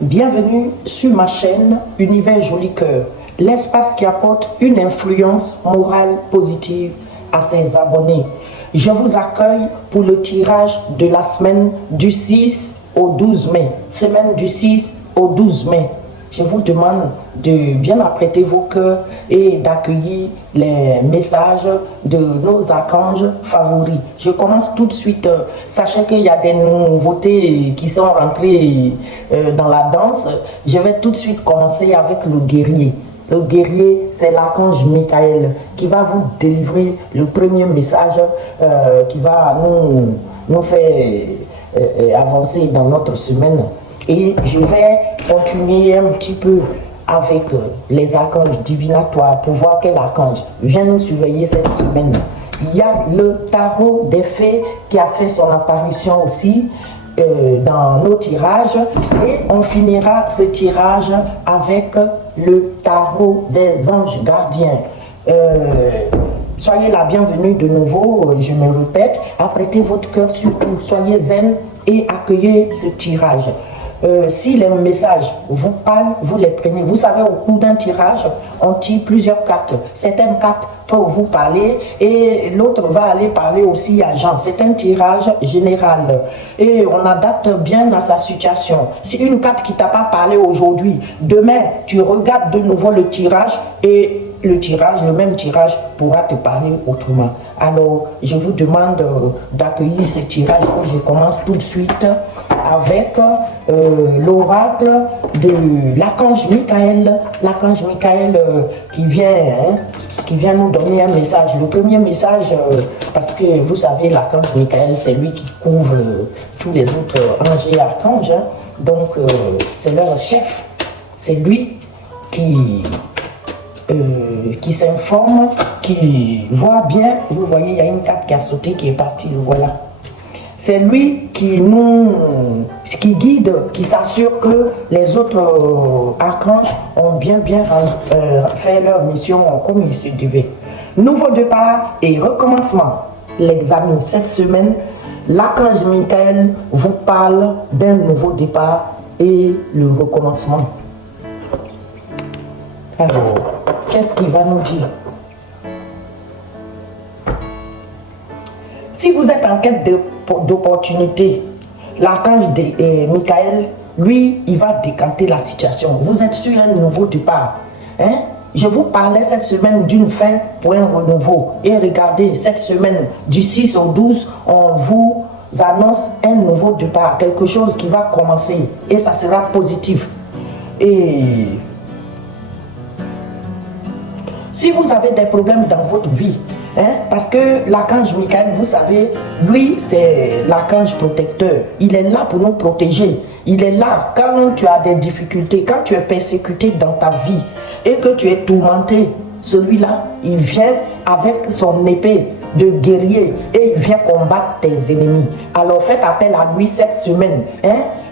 Bienvenue sur ma chaîne Univers Joli Cœur, l'espace qui apporte une influence morale positive à ses abonnés. Je vous accueille pour le tirage de la semaine du 6 au 12 mai. Semaine du 6 au 12 mai. Je vous demande de bien apprêter vos cœurs et d'accueillir les messages de nos archanges favoris. Je commence tout de suite. Sachez qu'il y a des nouveautés qui sont rentrées dans la danse. Je vais tout de suite commencer avec le guerrier. Le guerrier, c'est l'archange Michael qui va vous délivrer le premier message qui va nous faire avancer dans notre semaine. Et je vais continuer un petit peu avec les archanges divinatoires pour voir quel archange vient nous surveiller cette semaine. Il y a le tarot des fées qui a fait son apparition aussi dans nos tirages. Et on finira ce tirage avec le tarot des anges gardiens. Soyez la bienvenue de nouveau, je me répète. Apprêtez votre cœur surtout, soyez zen et accueillez ce tirage. Si les messages vous parlent, vous les prenez. Vous savez, au cours d'un tirage, on tire plusieurs cartes. Certaines cartes peuvent vous parler et l'autre va aller parler aussi à Jean. C'est un tirage général et on adapte bien à sa situation. Si une carte qui t'a pas parlé aujourd'hui, demain, tu regardes de nouveau le tirage et le même tirage pourra te parler autrement. Alors, je vous demande d'accueillir ce tirage. Je commence tout de suite avec l'oracle de l'archange Michael. L'archange Michael qui vient nous donner un message. Le premier message, parce que vous savez, l'archange Michael, c'est lui qui couvre tous les autres anges et archanges. Donc, c'est leur chef. C'est lui qui s'informe, qui voit bien. Vous voyez, il y a une carte qui a sauté, qui est partie, voilà. C'est lui qui guide, qui s'assure que les autres archanges ont bien fait leur mission comme il se devait. Nouveau départ et recommencement. L'examen cette semaine, l'archange Michael vous parle d'un nouveau départ et le recommencement. Alors, qu'est-ce qu'il va nous dire? Si vous êtes en quête d'opportunité, l'archange Michael, lui, il va décanter la situation. Vous êtes sur un nouveau départ. Je vous parlais cette semaine d'une fin pour un renouveau. Et regardez, cette semaine, du 6 au 12, on vous annonce un nouveau départ. Quelque chose qui va commencer. Et ça sera positif. Et si vous avez des problèmes dans votre vie, parce que l'archange Michael, vous savez, lui, c'est l'archange protecteur. Il est là pour nous protéger. Il est là quand tu as des difficultés, quand tu es persécuté dans ta vie et que tu es tourmenté. Celui-là, il vient avec son épée de guerrier et il vient combattre tes ennemis. Alors faites appel à lui cette semaine.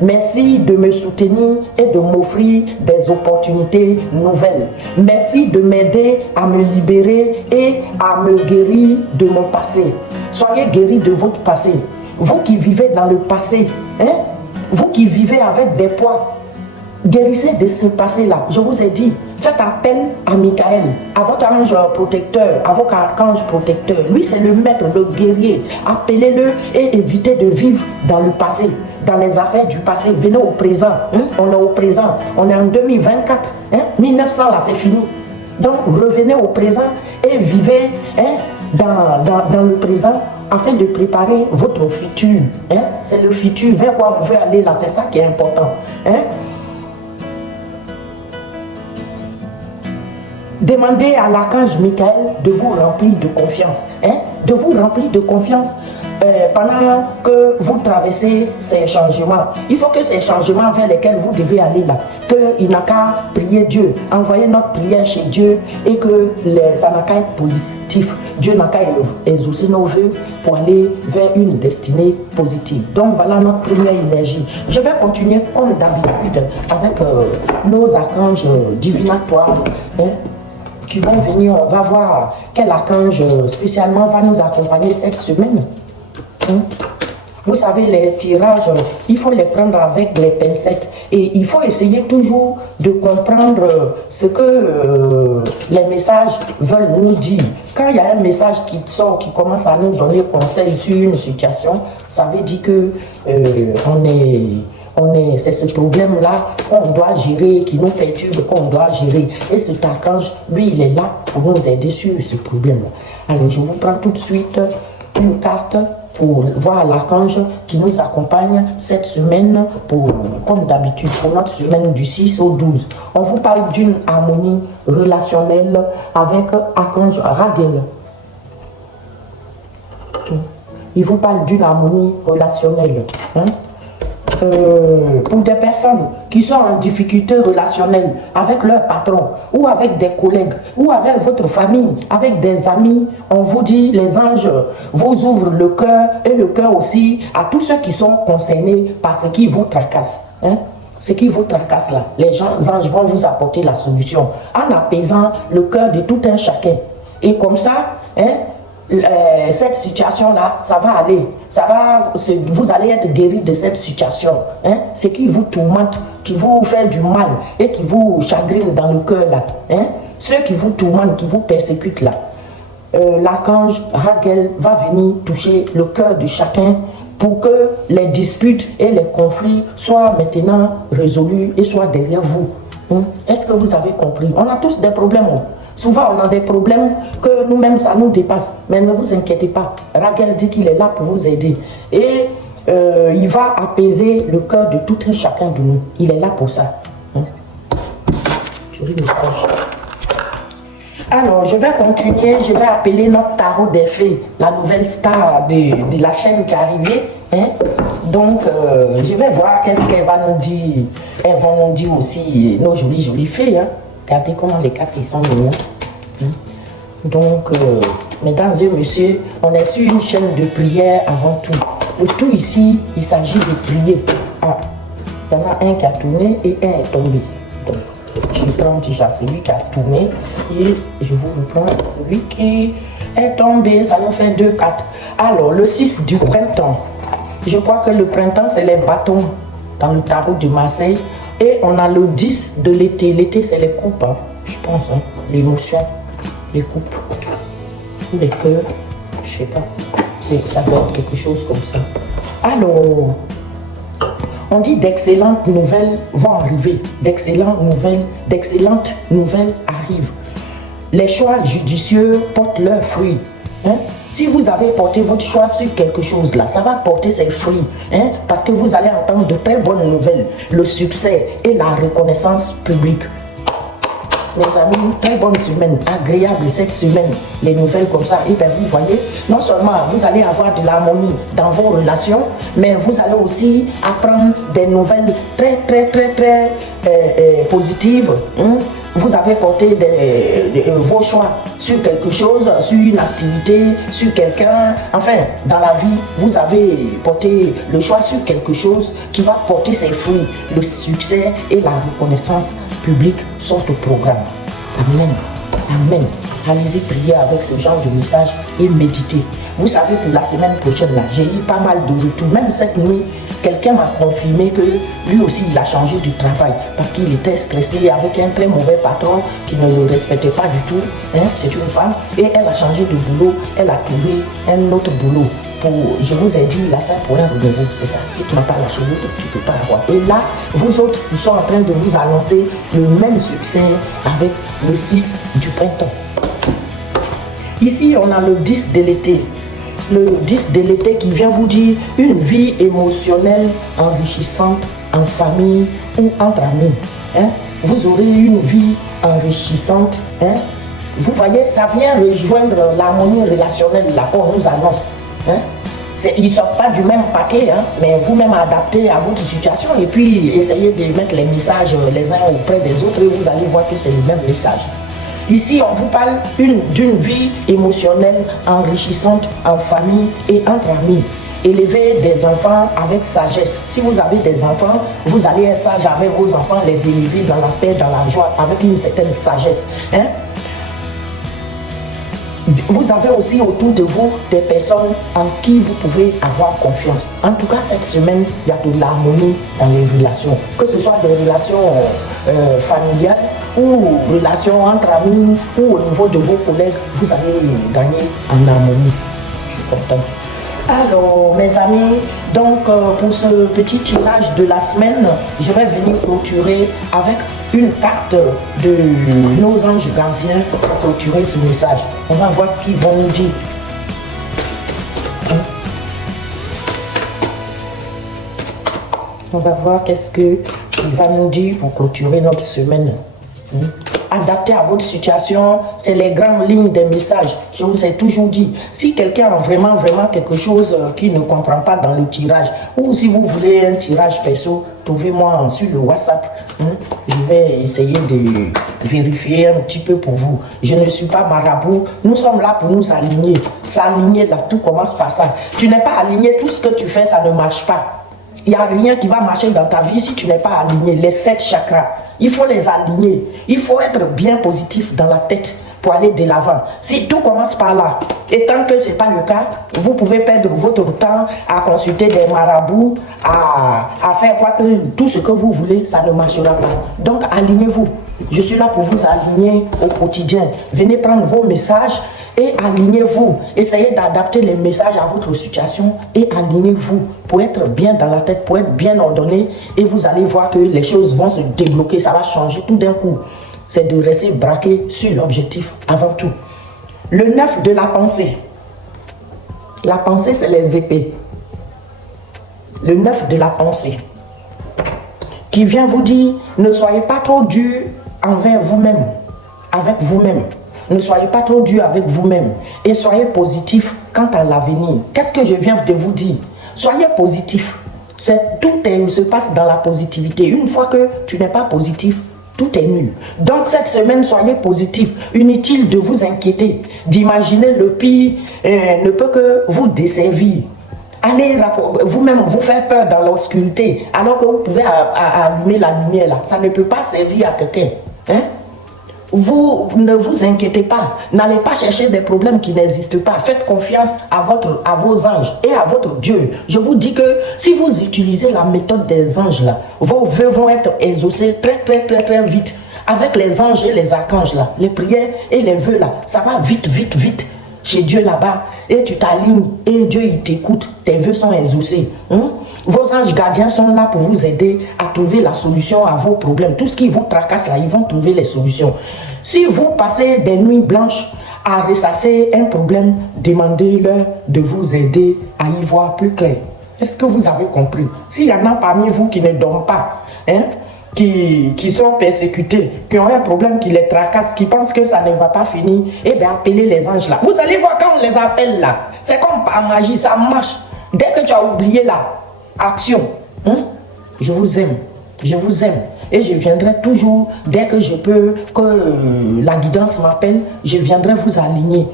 Merci de me soutenir et de m'offrir des opportunités nouvelles. Merci de m'aider à me libérer et à me guérir de mon passé. Soyez guéris de votre passé. Vous qui vivez dans le passé, vous qui vivez avec des poids, guérissez de ce passé-là. Je vous ai dit, faites appel à Michael, à votre ange protecteur, à votre archange protecteur. Lui, c'est le maître, le guerrier. Appelez-le et évitez de vivre dans le passé, dans les affaires du passé. Venez au présent. On est au présent. On est en 2024. 1900, là, c'est fini. Donc, revenez au présent et vivez dans le présent afin de préparer votre futur. C'est le futur vers quoi on veut aller là. C'est ça qui est important. Demandez à l'archange Michael de vous remplir de confiance. De vous remplir de confiance pendant que vous traversez ces changements. Il faut que ces changements vers lesquels vous devez aller là, qu'il n'a qu'à prier Dieu, envoyer notre prière chez Dieu et que ça n'a qu'à être positif. Dieu n'a qu'à exaucer nos vœux pour aller vers une destinée positive. Donc voilà notre première énergie. Je vais continuer comme d'habitude avec nos archanges divinatoires. Qui vont venir, on va voir quel archange spécialement va nous accompagner cette semaine. Vous savez, les tirages, il faut les prendre avec les pincettes. Et il faut essayer toujours de comprendre ce que les messages veulent nous dire. Quand il y a un message qui sort, qui commence à nous donner conseil sur une situation, ça veut dire que c'est ce problème-là qu'on doit gérer, qui nous perturbe, qu'on doit gérer. Et cet archange, lui, il est là pour nous aider sur ce problème-là. Allez, je vous prends tout de suite une carte pour voir l'archange qui nous accompagne cette semaine, comme d'habitude, pour notre semaine du 6 au 12. On vous parle d'une harmonie relationnelle avec l'archange Raguel. Il vous parle d'une harmonie relationnelle. Pour des personnes qui sont en difficulté relationnelle avec leur patron ou avec des collègues ou avec votre famille, avec des amis, on vous dit, les anges vous ouvrent le cœur et le cœur aussi à tous ceux qui sont concernés par ce qui vous tracasse. Ce qui vous tracasse là, les anges vont vous apporter la solution en apaisant le cœur de tout un chacun. Et comme ça, cette situation-là, ça va aller. Vous allez être guéri de cette situation. Ce qui vous tourmente, qui vous fait du mal et qui vous chagrine dans le cœur là. Ceux qui vous tourmentent, qui vous persécutent là. L'archange Raguel va venir toucher le cœur de chacun pour que les disputes et les conflits soient maintenant résolus et soient derrière vous. Est-ce que vous avez compris? On a tous des problèmes. Souvent, on a des problèmes que nous-mêmes, ça nous dépasse. Mais ne vous inquiétez pas. Raguel dit qu'il est là pour vous aider. Et il va apaiser le cœur de tout un chacun de nous. Il est là pour ça. Je lis le message. Alors, je vais continuer. Je vais appeler notre tarot des fées, la nouvelle star de la chaîne qui est arrivée. Donc, je vais voir qu'est-ce qu'elle va nous dire. Elles vont nous dire aussi nos jolies fées. Regardez comment les cartes ils sont mignons. Donc, mesdames et messieurs, on est sur une chaîne de prière avant tout. Le tout ici, il s'agit de prier. Il y en a un qui a tourné et un est tombé. Donc, je prends déjà celui qui a tourné et je vous reprends celui qui est tombé. Ça nous fait 2 cartes. Alors, le 6 du printemps. Je crois que le printemps, c'est les bâtons dans le tarot de Marseille. Et on a le 10 de l'été. L'été, c'est les coupes, je pense. L'émotion, les coupes, les cœurs, je sais pas. Mais ça doit être quelque chose comme ça. Alors, on dit d'excellentes nouvelles vont arriver. D'excellentes nouvelles arrivent. Les choix judicieux portent leurs fruits. Si vous avez porté votre choix sur quelque chose là, ça va porter ses fruits. Parce que vous allez entendre de très bonnes nouvelles. Le succès et la reconnaissance publique. Mes amis, très bonne semaine, agréable cette semaine. Les nouvelles comme ça, et bien vous voyez, non seulement vous allez avoir de l'harmonie dans vos relations, mais vous allez aussi apprendre des nouvelles très positives. Vous avez porté vos choix sur quelque chose, sur une activité, sur quelqu'un. Enfin, dans la vie, vous avez porté le choix sur quelque chose qui va porter ses fruits. Le succès et la reconnaissance publique sont au programme. Amen. Amen. Allez-y prier avec ce genre de message et méditer. Vous savez, pour la semaine prochaine, là, j'ai eu pas mal de retours. Même cette nuit, quelqu'un m'a confirmé que lui aussi, il a changé de travail parce qu'il était stressé avec un très mauvais patron qui ne le respectait pas du tout. C'est une femme et elle a changé de boulot. Elle a trouvé un autre boulot. Je vous ai dit, il a fait pour un rendez-vous, c'est ça. Si tu n'as pas la chose, tu ne peux pas avoir. Et là, vous autres, ils sont en train de vous annoncer le même succès avec le 6 du printemps. Ici, on a le 10 de l'été. Le 10 de l'été qui vient vous dire une vie émotionnelle enrichissante en famille ou entre amis. Vous aurez une vie enrichissante. Vous voyez, ça vient rejoindre l'harmonie relationnelle là qu'on nous annonce. Ils ne sortent pas du même paquet, mais vous-même adaptez à votre situation et puis essayez de mettre les messages les uns auprès des autres et vous allez voir que c'est le même message. Ici, on vous parle d'une vie émotionnelle enrichissante en famille et entre amis. Élevez des enfants avec sagesse. Si vous avez des enfants, vous allez être sage avec vos enfants, les élever dans la paix, dans la joie, avec une certaine sagesse. Vous avez aussi autour de vous des personnes en qui vous pouvez avoir confiance. En tout cas, cette semaine, il y a de l'harmonie dans les relations. Que ce soit des relations familiales ou relations entre amis ou au niveau de vos collègues, vous allez gagner en harmonie. Je suis content. Alors mes amis, donc pour ce petit tirage de la semaine, je vais venir clôturer avec une carte de nos anges gardiens pour clôturer ce message. On va voir ce qu'ils vont nous dire. On va voir qu'est-ce qu'il va nous dire pour clôturer notre semaine. Adapté à votre situation, c'est les grandes lignes des messages. Je vous ai toujours dit, si quelqu'un a vraiment quelque chose qui ne comprend pas dans le tirage, ou si vous voulez un tirage perso, trouvez-moi sur le WhatsApp. Je vais essayer de vérifier un petit peu pour vous. Je ne suis pas marabout. Nous sommes là pour nous aligner. S'aligner là, tout commence par ça. Tu n'es pas aligné, tout ce que tu fais, ça ne marche pas. Il n'y a rien qui va marcher dans ta vie si tu n'es pas aligné. Les 7 chakras, il faut les aligner. Il faut être bien positif dans la tête pour aller de l'avant. Si tout commence par là, et tant que ce n'est pas le cas, vous pouvez perdre votre temps à consulter des marabouts, à faire quoi que tout ce que vous voulez, ça ne marchera pas. Donc alignez-vous. Je suis là pour vous aligner au quotidien. Venez prendre vos messages et alignez-vous. Essayez d'adapter les messages à votre situation et alignez-vous pour être bien dans la tête, pour être bien ordonné. Et vous allez voir que les choses vont se débloquer, ça va changer tout d'un coup. C'est de rester braqué sur l'objectif avant tout. Le 9 de la pensée. La pensée, c'est les épées. Le 9 de la pensée. Qui vient vous dire, ne soyez pas trop dur envers vous-même, avec vous-même. Ne soyez pas trop dur avec vous-même et soyez positif quant à l'avenir. Qu'est-ce que je viens de vous dire? Soyez positif. Tout se passe dans la positivité. Une fois que tu n'es pas positif, tout est nul. Donc cette semaine, soyez positif. Inutile de vous inquiéter, d'imaginer le pire ne peut que vous desservir. Allez vous-même vous faire peur dans l'obscurité alors que vous pouvez allumer la lumière là. Ça ne peut pas servir à quelqu'un. Vous ne vous inquiétez pas, n'allez pas chercher des problèmes qui n'existent pas. Faites confiance à vos anges et à votre Dieu. Je vous dis que si vous utilisez la méthode des anges là, vos vœux vont être exaucés très vite. Avec les anges et les archanges là, les prières et les vœux là, ça va vite chez Dieu là-bas. Et tu t'alignes et Dieu il t'écoute, tes vœux sont exaucés. Vos anges gardiens sont là pour vous aider à trouver la solution à vos problèmes. Tout ce qui vous tracasse là, ils vont trouver les solutions. Si vous passez des nuits blanches à ressasser un problème, demandez-leur de vous aider à y voir plus clair. Est-ce que vous avez compris? S'il y en a parmi vous qui ne dorment pas, qui sont persécutés, qui ont un problème qui les tracasse, qui pensent que ça ne va pas finir, eh bien appelez les anges là. Vous allez voir quand on les appelle là, c'est comme par magie, ça marche. Dès que tu as oublié là, action. Je vous aime. Je vous aime. Et je viendrai toujours, dès que je peux, que la guidance m'appelle, je viendrai vous aligner.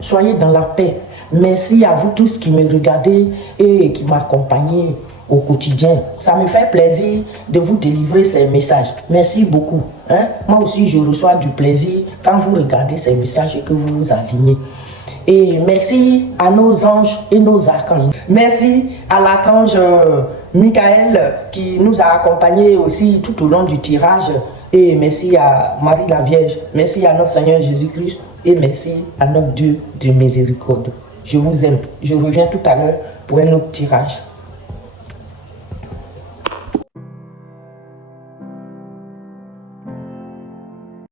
Soyez dans la paix. Merci à vous tous qui me regardez et qui m'accompagnez au quotidien. Ça me fait plaisir de vous délivrer ces messages. Merci beaucoup. Moi aussi, je reçois du plaisir quand vous regardez ces messages et que vous vous alignez. Et merci à nos anges et nos archanges. Merci à l'archange Michael qui nous a accompagnés aussi tout au long du tirage. Et merci à Marie la Vierge. Merci à notre Seigneur Jésus-Christ. Et merci à notre Dieu de miséricorde. Je vous aime. Je reviens tout à l'heure pour un autre tirage.